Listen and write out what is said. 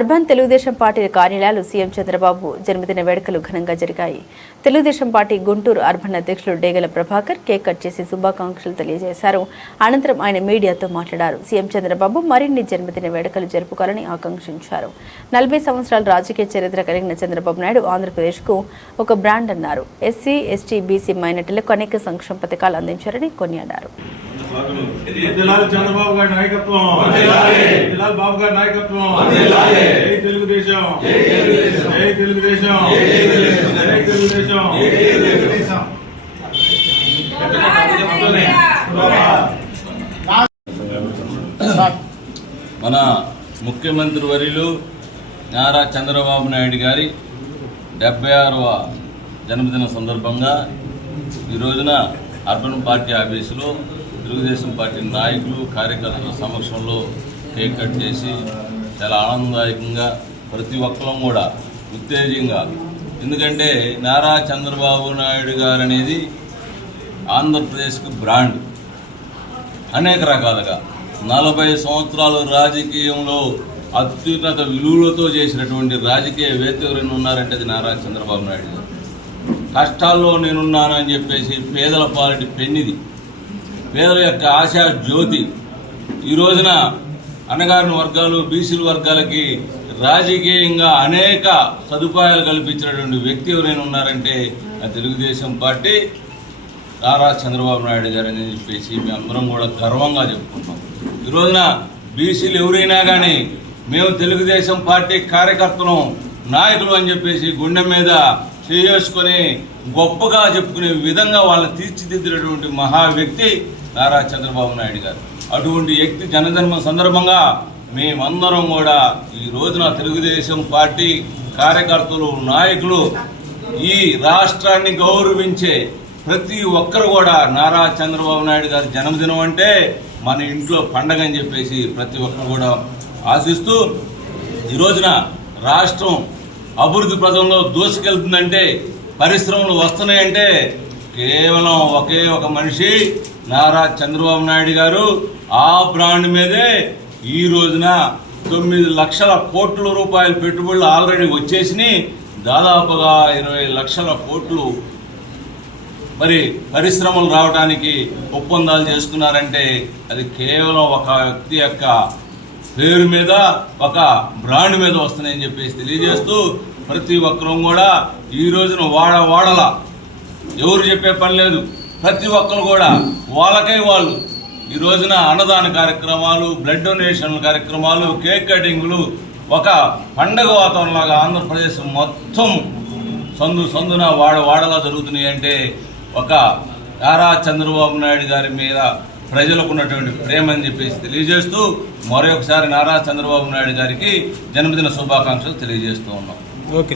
Urban Telugu Desam party కార్యాలయాలు CM Chandrababu జన్మదిన వేడుకలు ఘనంగా జరిగాయి. తెలుగుదేశం పార్టీ గుంటూరు అర్బన్ అధ్యక్షులు డేగల ప్రభాకర్ కేక్ కట్ చేసి శుభాకాంక్షలు తెలియజేశారు. అనంతరం ఆయన మీడియాతో మాట్లాడారు. సీఎం చంద్రబాబు మరిన్ని జన్మదిన వేడుకలు జరుపుకోవాలని ఆకాంక్షించారు. 40 సంవత్సరాల రాజకీయ చరిత్ర కలిగిన చంద్రబాబు నాయుడు ఆంధ్రప్రదేశ్కు ఒక బ్రాండ్ అన్నారు. ఎస్సీ, ఎస్టీ, బీసీ మైనార్టీలకు అనేక సంక్షేమ పథకాలు అందించారని కొనియాడారు. చంద్రబాబు గారి నాయకత్వం, బాబు గారి నాయకత్వం, జై తెలుగుదేశం, జై తెలుగుదేశం, జై తెలుగుదేశం. మన ముఖ్యమంత్రి వర్యులు నారా చంద్రబాబు నాయుడు గారి 76వ జన్మదిన సందర్భంగా ఈ రోజున అర్బన్ పార్టీ ఆఫీసులో తెలుగుదేశం పార్టీ నాయకులు కార్యకర్తల సమక్షంలో కేక్ కట్ చేసి చాలా ఆనందదాయకంగా ప్రతి ఒక్కరం కూడా ఉత్తేజంగా, ఎందుకంటే నారా చంద్రబాబు నాయుడు గారు అనేది ఆంధ్రప్రదేశ్కు బ్రాండ్. అనేక రకాలుగా 40 సంవత్సరాలు రాజకీయంలో అత్యున్నత విలువలతో చేసినటువంటి రాజకీయవేత్త ఎవరైనా ఉన్నారంటే అది నారా చంద్రబాబు నాయుడు గారు. కష్టాల్లో నేనున్నాను అని చెప్పేసి పేదల పాలిటి పెన్నిది, పేదల యొక్క ఆశా జ్యోతి. ఈ రోజున అణగారిన వర్గాలు, బీసీల వర్గాలకి రాజకీయంగా అనేక సదుపాయాలు కల్పించినటువంటి వ్యక్తి ఎవరైనా ఉన్నారంటే ఆ తెలుగుదేశం పార్టీ నారా చంద్రబాబు నాయుడు గారు అని చెప్పేసి మేము అందరం కూడా గర్వంగా చెప్పుకుంటాం. ఈ రోజున బీసీలు ఎవరైనా కానీ మేము తెలుగుదేశం పార్టీ కార్యకర్తలు, నాయకులు అని చెప్పేసి గుండె మీద చేసుకొని గొప్పగా చెప్పుకునే విధంగా వాళ్ళని తీర్చిదిద్దినటువంటి మహా వ్యక్తి నారా చంద్రబాబు నాయుడు గారు. అటువంటి వ్యక్తి జన్మదిన సందర్భంగా మేమందరం కూడా ఈ రోజున తెలుగుదేశం పార్టీ కార్యకర్తలు, నాయకులు, ఈ రాష్ట్రాన్ని గౌరవించే ప్రతి ఒక్కరు కూడా నారా చంద్రబాబు నాయుడు గారి జన్మదినం అంటే మన ఇంట్లో పండగ అని చెప్పేసి ప్రతి ఒక్కరు కూడా ఆశిస్తూ, ఈ రోజున రాష్ట్రం అభివృద్ధి పదంలో దూసుకెళ్తుందంటే, పరిశ్రమలు వస్తున్నాయంటే కేవలం ఒకే ఒక మనిషి నారా చంద్రబాబు నాయుడు గారు. ఆ బ్రాండ్ మీదే ఈ రోజున 9 లక్షల కోట్ల రూపాయల పెట్టుబడులు ఆల్రెడీ వచ్చేసినాయి. దాదాపుగా 20 లక్షల కోట్లు మరి పరిశ్రమలు రావడానికి ఒప్పందాలు చేసుకున్నారంటే అది కేవలం ఒక వ్యక్తి యొక్క పేరు మీద, ఒక బ్రాండ్ మీద వస్తున్నాయని చెప్పేసి తెలియజేస్తూ, ప్రతి ఒక్కరూ కూడా ఈ రోజున వాడల ఎవరు చెప్పే పని లేదు. ప్రతి ఒక్కరు కూడా వాళ్ళకై వాళ్ళు ఈ రోజున అన్నదాన కార్యక్రమాలు, బ్లడ్ డొనేషన్ కార్యక్రమాలు, కేక్ కటింగ్లు ఒక పండగ వాతావరణంలాగా ఆంధ్రప్రదేశ్ మొత్తం సందున వాడలా జరుగుతున్నాయి. అంటే ఒక నారా చంద్రబాబు నాయుడు గారి మీద ప్రజలకు ఉన్నటువంటి ప్రేమ అని చెప్పేసి తెలియజేస్తూ, మరొకసారి నారా చంద్రబాబు నాయుడు గారికి జన్మదిన శుభాకాంక్షలు తెలియజేస్తూ ఉన్నాం. ఓకే.